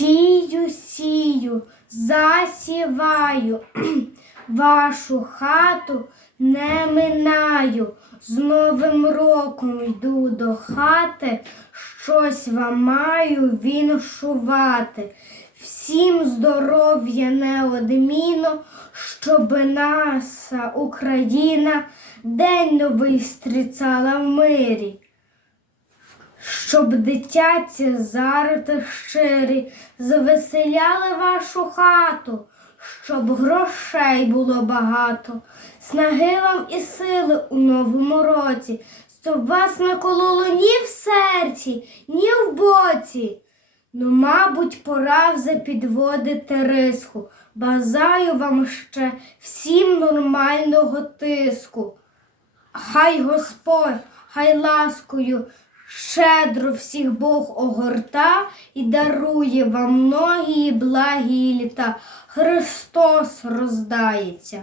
Сію, сію, засіваю, вашу хату не минаю. З Новим роком йду до хати, щось вам маю віншувати. Всім здоров'я неодмінно, щоб наша Україна день новий стріцала в мирі щоб дитяці зарити щирі, звеселяли вашу хату, щоб грошей було багато, снаги вам і сили у новому році, щоб вас не кололо ні в серці, ні в боці. Ну, мабуть, пора вже підводити риску. Бажаю вам ще всім нормального тиску. Хай Господь, хай ласкою щедро всіх Бог огорта і дарує вам многії благі літа. Христос роздається.